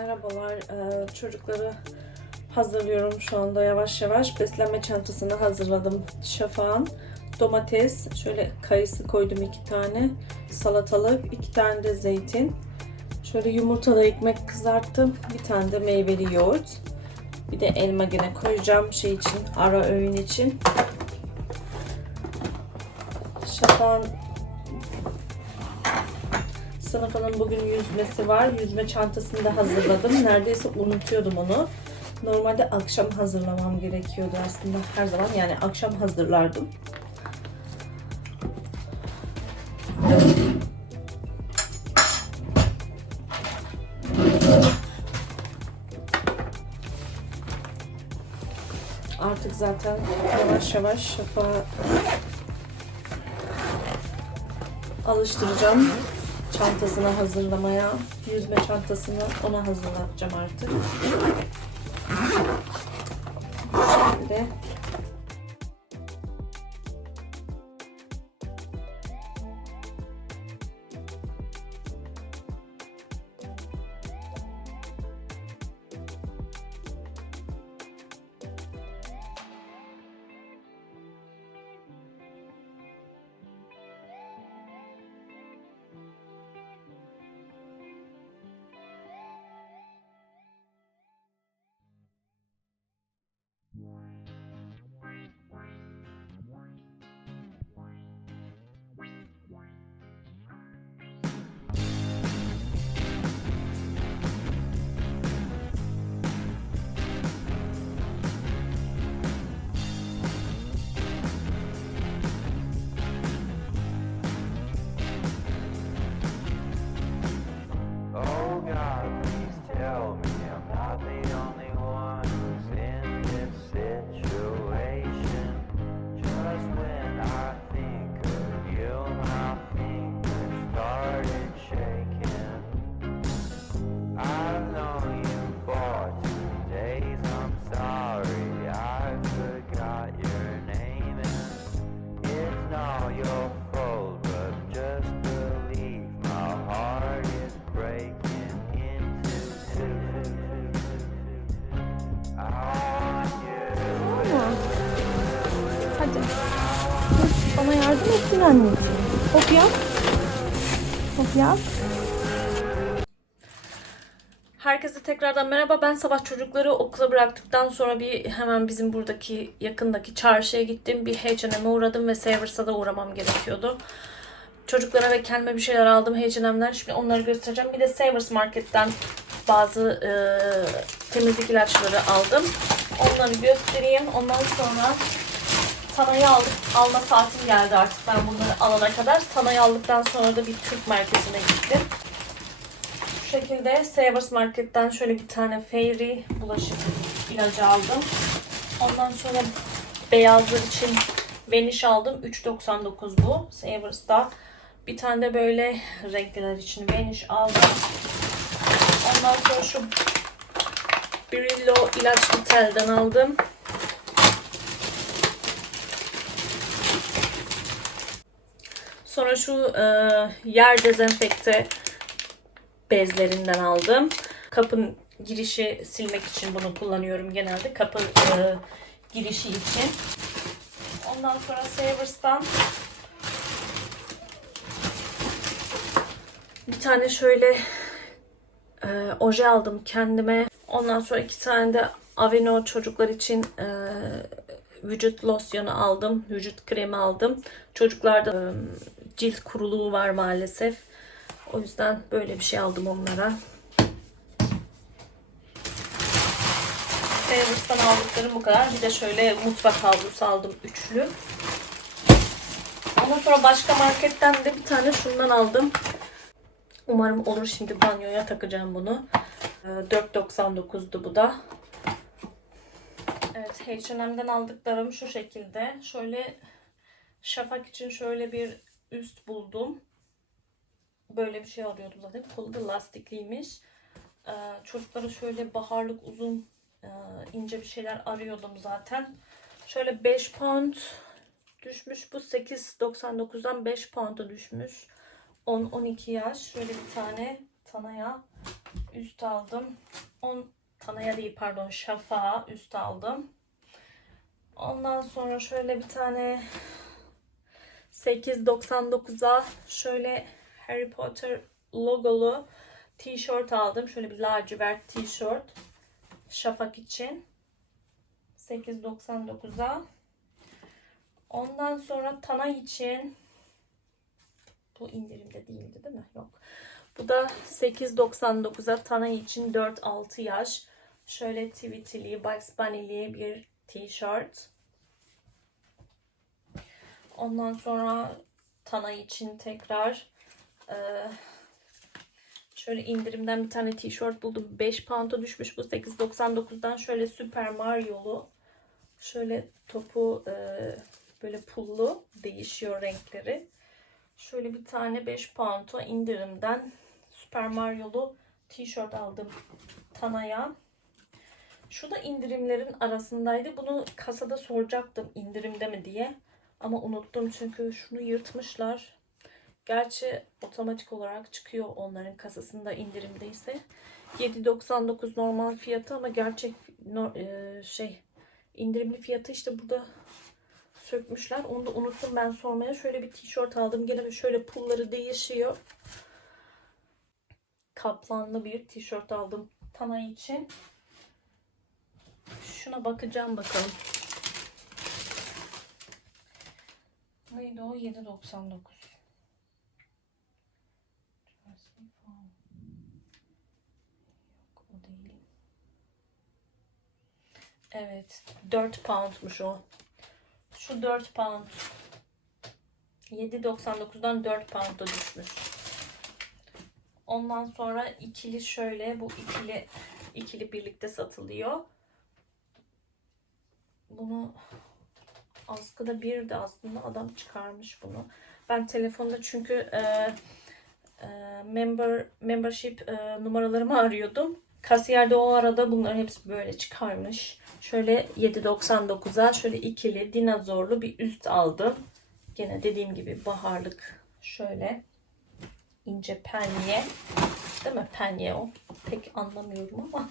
Merhabalar. Ee, çocukları hazırlıyorum şu anda yavaş yavaş. Beslenme çantasını hazırladım. Şafağın, domates, şöyle kayısı koydum iki tane, salatalık, iki tane de zeytin. Şöyle yumurtalı ekmek kızarttım. Bir tane de meyveli yoğurt. Bir de elma gene koyacağım şey için, ara öğün için. Şafağın Sınıfının bugün yüzmesi var. Yüzme çantasını da hazırladım. Neredeyse unutuyordum onu. Normalde akşam hazırlamam gerekiyordu aslında her zaman. Yani akşam hazırlardım. Artık zaten yavaş yavaş şafağı alıştıracağım çantasını hazırlamaya. Yüzme çantasını ona hazırlatacağım artık. Etsin anneciğim. Hop yap. Hop yap. Herkese tekrardan merhaba. Ben sabah çocukları okula bıraktıktan sonra bir hemen bizim buradaki yakındaki çarşıya gittim. Bir H&M'e uğradım ve Savers'a da uğramam gerekiyordu. Çocuklara ve kendime bir şeyler aldım H&M'den. Şimdi onları göstereceğim. Bir de Savers Market'ten bazı e, temizlik ilaçları aldım. Onları göstereyim. Ondan sonra Tanayı aldık. Alma saatim geldi artık ben bunları alana kadar. Tanayı aldıktan sonra da bir Türk merkezine gittim. Bu şekilde Savers Market'ten şöyle bir tane Fairy bulaşık ilacı aldım. Ondan sonra beyazlar için Vanish aldım. 3.99 bu. Savors'ta. Bir tane de böyle renkler için Vanish aldım. Ondan sonra şu Brillo ilaçlı telden aldım. Sonra şu e, yer dezenfekte bezlerinden aldım. Kapın girişi silmek için bunu kullanıyorum genelde. Kapı e, girişi için. Ondan sonra Savors'tan bir tane şöyle e, oje aldım kendime. Ondan sonra iki tane de Aveeno çocuklar için e, vücut losyonu aldım. Vücut kremi aldım. Çocuklarda e, cilt kuruluğu var maalesef. O yüzden böyle bir şey aldım onlara. Savors'tan aldıklarım bu kadar. Bir de şöyle mutfak havlusu aldım üçlü. Ondan sonra başka marketten de bir tane şundan aldım. Umarım olur şimdi banyoya takacağım bunu. Ee, 4.99'du bu da. Evet H&M'den aldıklarım şu şekilde. Şöyle şafak için şöyle bir üst buldum. Böyle bir şey arıyordum zaten. Kolu da lastikliymiş. Ee, çocuklara şöyle baharlık uzun e, ince bir şeyler arıyordum zaten. Şöyle 5 pound düşmüş. Bu 8.99'dan 5 pound'a düşmüş. 10-12 yaş. Şöyle bir tane Tana'ya üst aldım. 10 Tana'ya değil pardon Şafa'a üst aldım. Ondan sonra şöyle bir tane 8.99'a şöyle Harry Potter logolu tişört aldım. Şöyle bir lacivert tişört. Şafak için. 8.99'a. Ondan sonra Tana için bu indirimde değildi değil mi? Yok. Bu da 8.99'a Tana için 4-6 yaş. Şöyle tweetili, Bugs Bunny'li bir tişört. Ondan sonra Tana için tekrar eee, şöyle indirimden bir tane tişört buldum. 5 pound'a düşmüş bu 8.99'dan. Şöyle Super Mario'lu. Şöyle topu eee, böyle pullu değişiyor renkleri. Şöyle bir tane 5 pound'a indirimden Super Mario'lu tişört aldım Tana'ya. Şu da indirimlerin arasındaydı. Bunu kasada soracaktım indirimde mi diye. Ama unuttum çünkü şunu yırtmışlar. Gerçi otomatik olarak çıkıyor onların kasasında indirimdeyse. 7.99 normal fiyatı ama gerçek e, şey indirimli fiyatı işte burada sökmüşler. Onu da unuttum ben sormaya. Şöyle bir tişört aldım. Gene şöyle pulları değişiyor. Kaplanlı bir tişört aldım Tana için. Şuna bakacağım bakalım. Neydi o? 7.99. Yok o değil. Evet. 4 poundmuş o. Şu 4 pound. 7.99'dan 4 pound'a düşmüş. Ondan sonra ikili şöyle bu ikili ikili birlikte satılıyor. Bunu askıda bir de aslında adam çıkarmış bunu. Ben telefonda çünkü e, e, member membership e, numaralarımı arıyordum. Kasiyerde o arada bunların hepsi böyle çıkarmış. Şöyle 7.99'a şöyle ikili dinozorlu bir üst aldım. Gene dediğim gibi baharlık şöyle ince penye. Değil mi? Penye o. Pek anlamıyorum ama.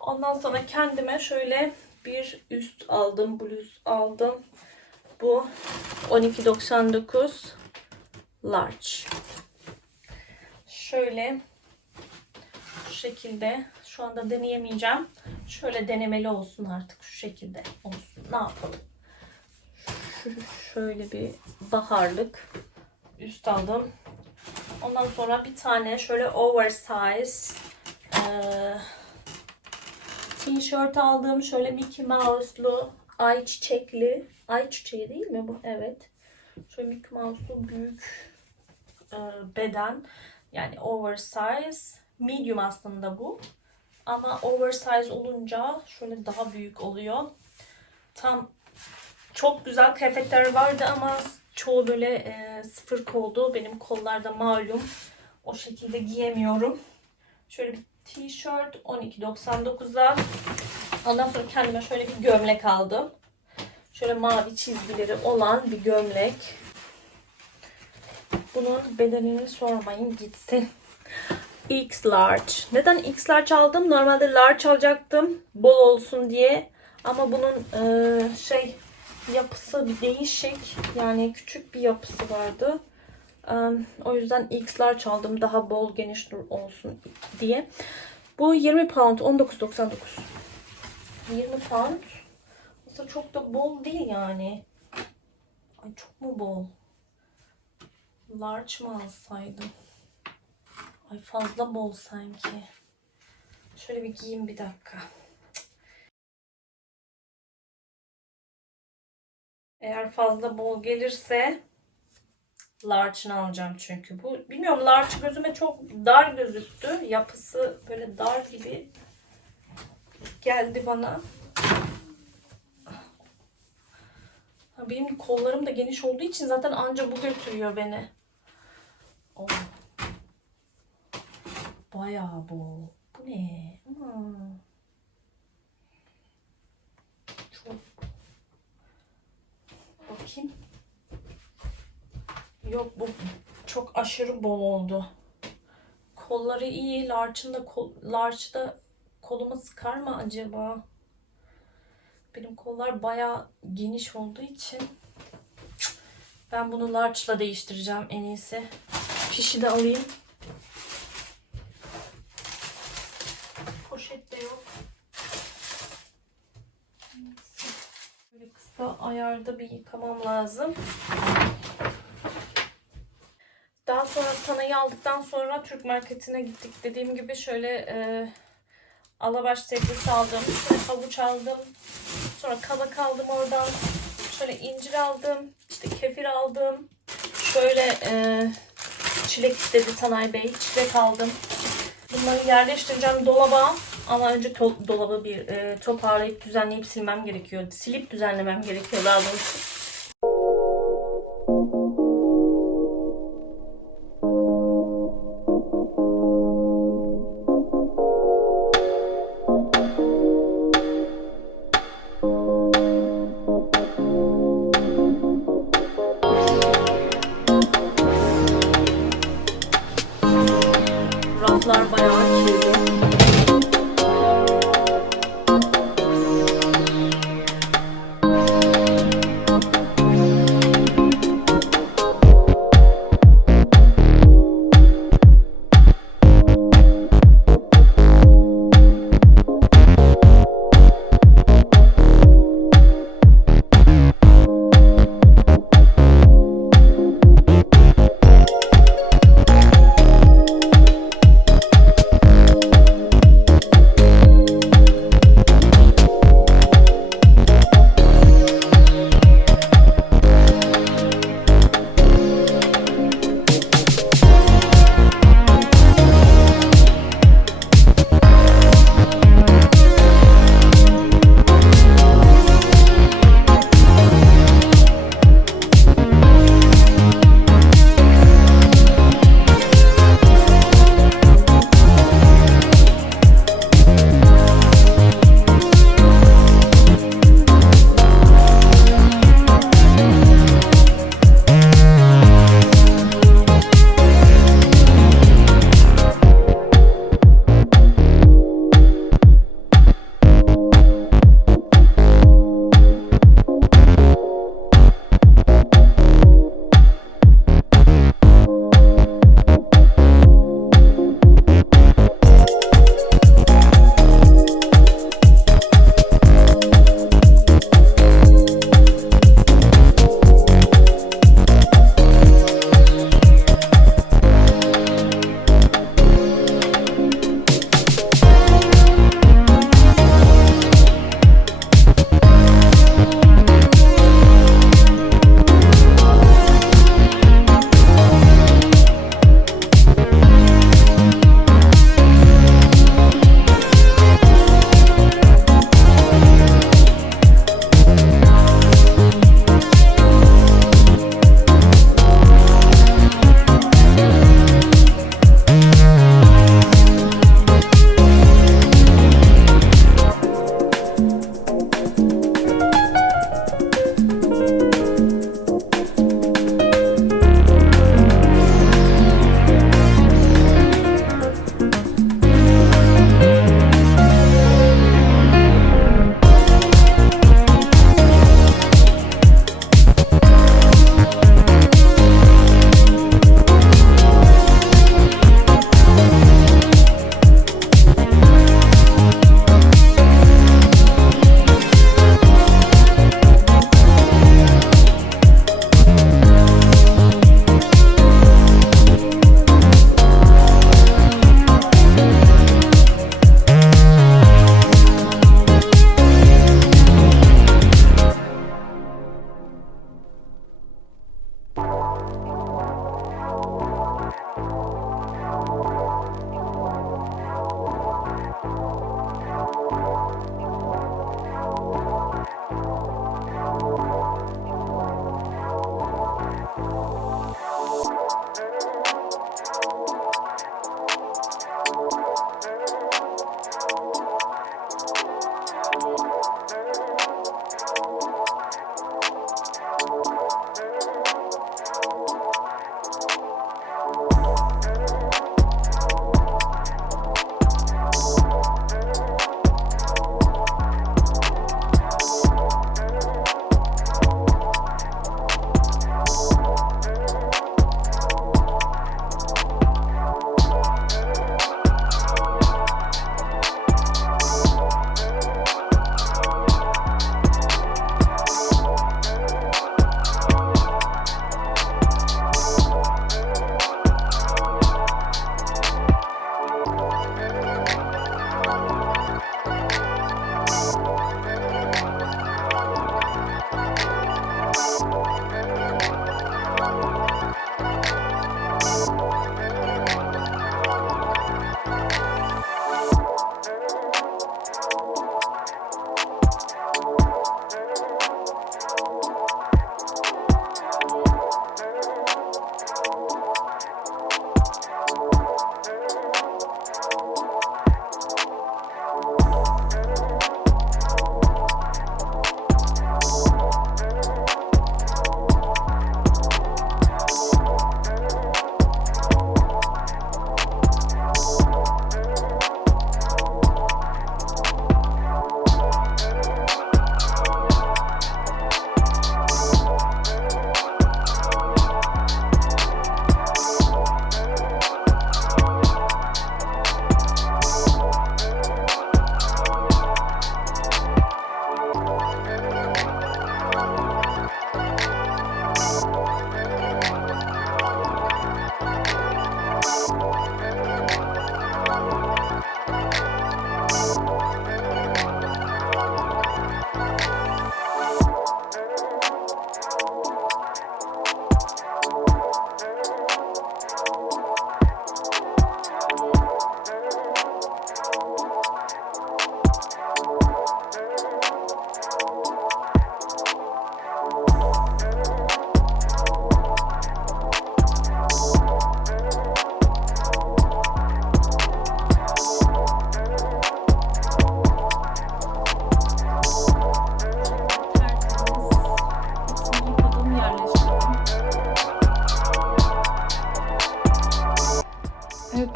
Ondan sonra kendime şöyle bir üst aldım. Bluz aldım. Bu 12.99 large. Şöyle şu şekilde şu anda deneyemeyeceğim. Şöyle denemeli olsun artık şu şekilde olsun. Ne yapalım? Şöyle bir baharlık üst aldım. Ondan sonra bir tane şöyle oversize eee t-shirt aldım. Şöyle Mickey Mouse'lu, ay çiçekli. Ay çiçeği değil mi bu? Evet. Şöyle Mickey Mouse'lu büyük e, beden. Yani oversize. Medium aslında bu. Ama oversize olunca şöyle daha büyük oluyor. Tam Çok güzel kıyafetler vardı ama çoğu böyle e, sıfır koldu. Benim kollarda malum. O şekilde giyemiyorum. Şöyle bir tişört 12.99'da. Ondan sonra kendime şöyle bir gömlek aldım. Şöyle mavi çizgileri olan bir gömlek. Bunun bedenini sormayın gitsin. X large. Neden X large aldım? Normalde large alacaktım. Bol olsun diye. Ama bunun e, şey yapısı değişik. Yani küçük bir yapısı vardı. O yüzden X large aldım. Daha bol geniş olsun diye. Bu 20 pound 19.99. 20 pound. Aslında çok da bol değil yani. Ay çok mu bol? Large mı alsaydım? Ay fazla bol sanki. Şöyle bir giyeyim bir dakika. Eğer fazla bol gelirse large'ını alacağım çünkü. Bu bilmiyorum large gözüme çok dar gözüktü. Yapısı böyle dar gibi geldi bana. Benim kollarım da geniş olduğu için zaten anca bu götürüyor beni. Oh. Bayağı bu. Bu ne? Hmm. Çok. Bakayım. Yok bu çok aşırı bol oldu. Kolları iyi. Larç'ın da kol, Larç'da kolumu sıkar mı acaba? Benim kollar bayağı geniş olduğu için ben bunu large'la değiştireceğim en iyisi. Fişi de alayım. Poşet de yok. Böyle kısa ayarda bir yıkamam lazım. Daha sonra tanayı aldıktan sonra Türk marketine gittik. Dediğim gibi şöyle e, alabaş sebzesi aldım. Şöyle havuç aldım. Sonra kabak aldım oradan. Şöyle incir aldım. İşte kefir aldım. Şöyle e, çilek istedi Tanay Bey. Çilek aldım. Bunları yerleştireceğim dolaba. Ama önce to- dolabı bir e, toparlayıp düzenleyip silmem gerekiyor. Silip düzenlemem gerekiyor daha doğrusu. Fiyatlar bayağı çirkin.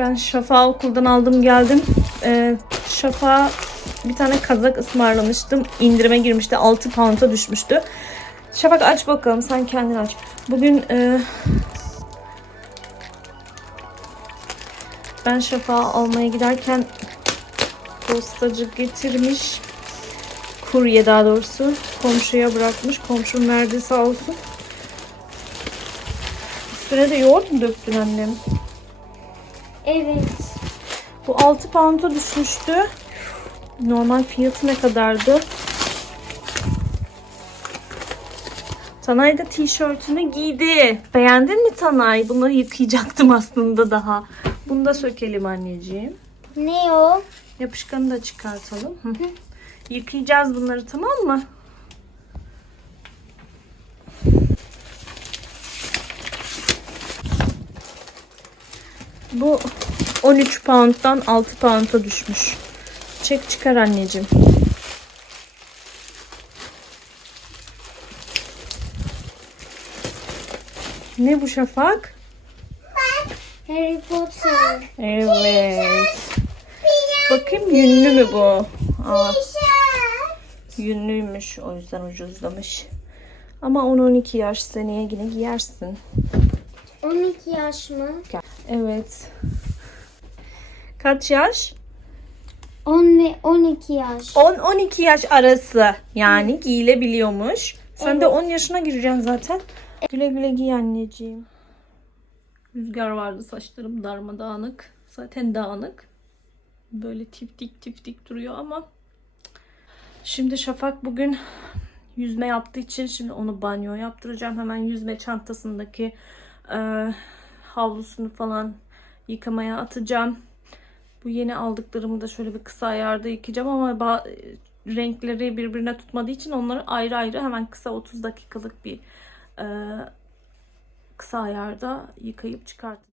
Ben Şafak'ı okuldan aldım geldim. Ee, Şafak'a bir tane kazak ısmarlamıştım. İndirime girmişti. 6 pound'a düşmüştü. Şafak aç bakalım. Sen kendin aç. Bugün e, ben Şafak'ı almaya giderken postacı getirmiş. Kurye daha doğrusu. Komşuya bırakmış. Komşum verdi sağ olsun. Üstüne de yoğurt mu döktün annem? Evet. Bu 6 pound'a düşmüştü. Normal fiyatı ne kadardı? Tanay da tişörtünü giydi. Beğendin mi Tanay? Bunları yıkayacaktım aslında daha. Bunu da sökelim anneciğim. Ne o? Yapışkanı da çıkartalım. Hı. Yıkayacağız bunları tamam mı? Bu 13 pound'dan 6 pound'a düşmüş. Çek çıkar anneciğim. Ne bu Şafak? Harry Potter. Evet. Bakayım yünlü mü bu? Aa, yünlüymüş. O yüzden ucuzlamış. Ama 10-12 yaş seneye yine giyersin. 12 yaş mı? Evet. Kaç yaş? 10 ve 12 yaş. 10-12 yaş arası. Yani giyilebiliyormuş. Sen de 10 yaşına gireceksin zaten. Güle güle giy anneciğim. Rüzgar vardı saçlarım darmadağınık. Zaten dağınık. Böyle tiftik tiftik duruyor ama. Şimdi Şafak bugün yüzme yaptığı için şimdi onu banyo yaptıracağım. Hemen yüzme çantasındaki e, havlusunu falan yıkamaya atacağım. Bu yeni aldıklarımı da şöyle bir kısa ayarda yıkayacağım ama renkleri birbirine tutmadığı için onları ayrı ayrı hemen kısa 30 dakikalık bir e, kısa ayarda yıkayıp çıkartacağım.